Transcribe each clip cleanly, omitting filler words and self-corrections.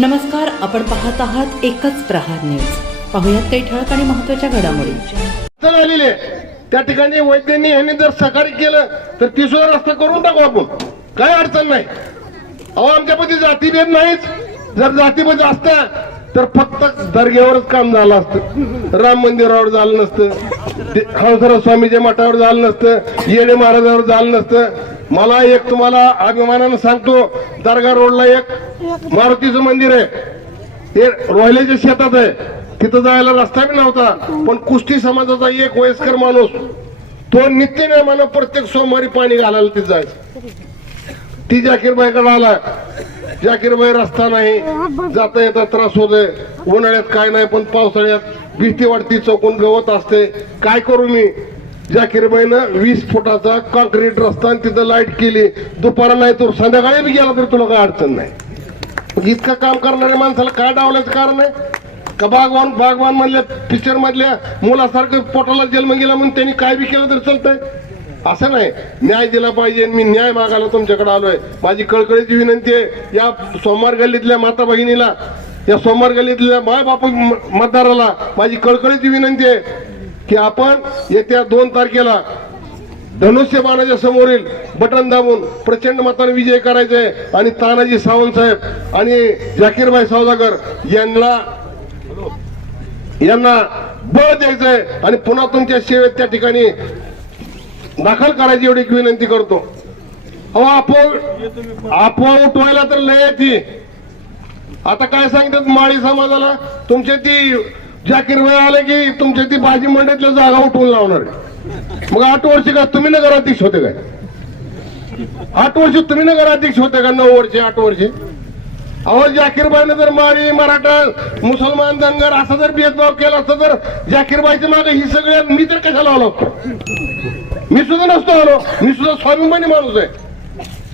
नमस्कार, आपण पाहत आहात एकच प्रहार न्यूज. पाहुयात काही ठळक आणि महत्त्वाच्या घडामोडी. आलेले त्या ठिकाणी वैद्यांनी यांनी जर सहकार्य केलं तर 30 रस्ता करून टाकू आपण, काय अडचण नाही. अहो आमच्यामध्ये जातीभेद नाहीच. जर जातीभेद असता तर फक्त दर्ग्यावरच काम झालं असतं, राम मंदिरावर झालं नसतं, हंसराज स्वामीच्या मठावर झालं नसतं, येडे महाराजावर झालं नसतं. मला एक तुम्हाला अभिमानानं सांगतो, दर्गा रोडला एक मारुतीचं मंदिर आहे, ते रोहिल्याच्या शेतात आहे. तिथं जायला रस्ता बी नव्हता, पण कुस्ती समाजाचा एक वयस्कर माणूस तो नित्य नियमानं प्रत्येक सोमवारी पाणी घालायला तिथं जायचं. ती जाकीरबाईकडे आला. जाकीरबाई रस्ता नाही, जाता येता त्रास होतोय. उन्हाळ्यात काय नाही, पण पावसाळ्यात भीती वाटती, चौकून गवत असते. काय करू मी? जाकीरबाईनं 20 फुटाचा कॉन्क्रीट रस्ता आणि तिथं लाईट केली. दुपारा नाही तर संध्याकाळी बी गेला तरी तुला काय अडचण नाही. इतकं काम करणाऱ्या माणसाला काय डावलायचं कारण आहे का? बागवान मधल्या पिक्चर मधल्या मुलासारखं पोटाला जन्म गेला म्हणून त्यांनी काय बी केलं तर चालतंय? असं नाही. न्याय दिला पाहिजे. मी न्याय मागायला तुमच्याकडे आलोय. माझी कळकळीची विनंती आहे या सोमवार गल्लीतल्या माता भगिनीला, या सोमवार गल्लीतल्या माय बाप मतदाराला माझी कळकळीची विनंती आहे की आपण येत्या 2 तारखेला धनुष्यबाणाच्या समोरील बटन दाबून प्रचंड मताने विजय करायचा आहे आणि तानाजी सावंत साहेब आणि जाकीरबाई सौदागर यांना बळ द्यायचंय आणि पुन्हा तुमच्या सेवेत त्या ठिकाणी दाखल करायची एवढी विनंती करतो. अहो आपोआ उठवायला तर लय येते. आता काय सांगतात माळी समाजाला, तुमच्या ती जाकीरबाई आले की तुमच्या ती भाजी मंडईतल्या जागा उठवून लावणार. मग 8 वर्ष का तुम्ही नगराध्यक्ष होते काय? 8 वर्ष तुम्ही नगराध्यक्ष होते का? 9 वर्ष 8 वर्ष? अहो जाकीरबाईने जर माळी मराठा मुसलमान धनगर असा जर भेदभाव केला असता तर जाकीरबाईच्या मागे ही सगळ्या मी तर कशाला आलो असतो? मी सुद्धा नसतो आलो. मी सुद्धा स्वाभिमानी माणूस आहे.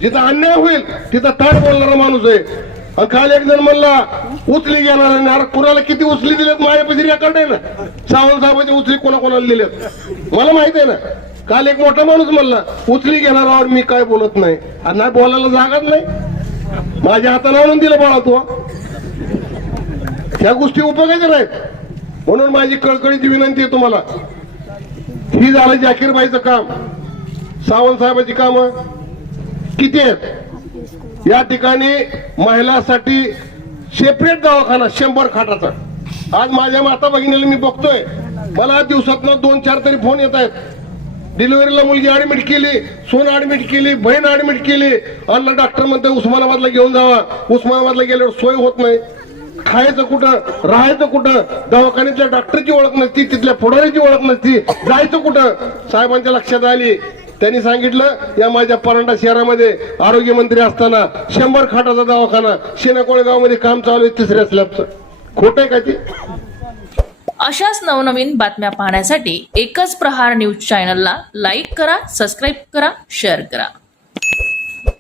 जिथं अन्याय होईल तिथं ताट बोलणारा माणूस आहे. आणि काल एक जण म्हणला उचली घेणार, कुणाला किती उचली दिलेत माझ्यापाशी रेकॉर्ड आहे ना. सावंत साहेबांची उचली कोणाकोणाला दिलेत मला माहित आहे ना. काल एक मोठा माणूस म्हणला उचली घेणारावर मी काय बोलत नाही. आणि नाही बोलायला जागाच नाही. माझ्या हाताला आणून दिलं बाळा तू. ह्या गोष्टी उपयोगाच्या नाहीत. म्हणून माझी कळकळीची विनंती आहे तुम्हाला. ही झालं जाकीरबाईचं काम. सावंत साहेबांची कामं किती आहेत? या ठिकाणी महिलांसाठी सेपरेट दवाखाना 100 खाटाचा. आज माझ्या माता भगिनीला मी बघतोय, मला दिवसातनं 2-4 तरी फोन येत आहेत. डिलिव्हरीला मुलगी ऍडमिट केली, सून ऍडमिट केली, बहीण ऍडमिट केली. आणि डॉक्टर म्हणते उस्मानाबादला घेऊन जावा. उस्मानाबादला गेल्यावर सोय होत नाही. खायचं कुठं, राहायचं कुठं? दवाखान्यातल्या डॉक्टरची ओळख नसती, तिथल्या पुढाऱ्याची ओळख नसती. जायचं कुठं? साहेबांच्या लक्षात आली. त्यांनी सांगितलं या माझ्या परांडा शहरामध्ये आरोग्य मंत्री असताना 100 खाटाचा दवाखाना शेनाकोळगाव मध्ये काम चालू आहे 3ऱ्या स्लॅबचं. खोट आहे का ते? अशाच नवनवीन बातम्या पाहण्यासाठी एकच प्रहार न्यूज चॅनलला लाईक करा, सबस्क्राईब करा, शेअर करा.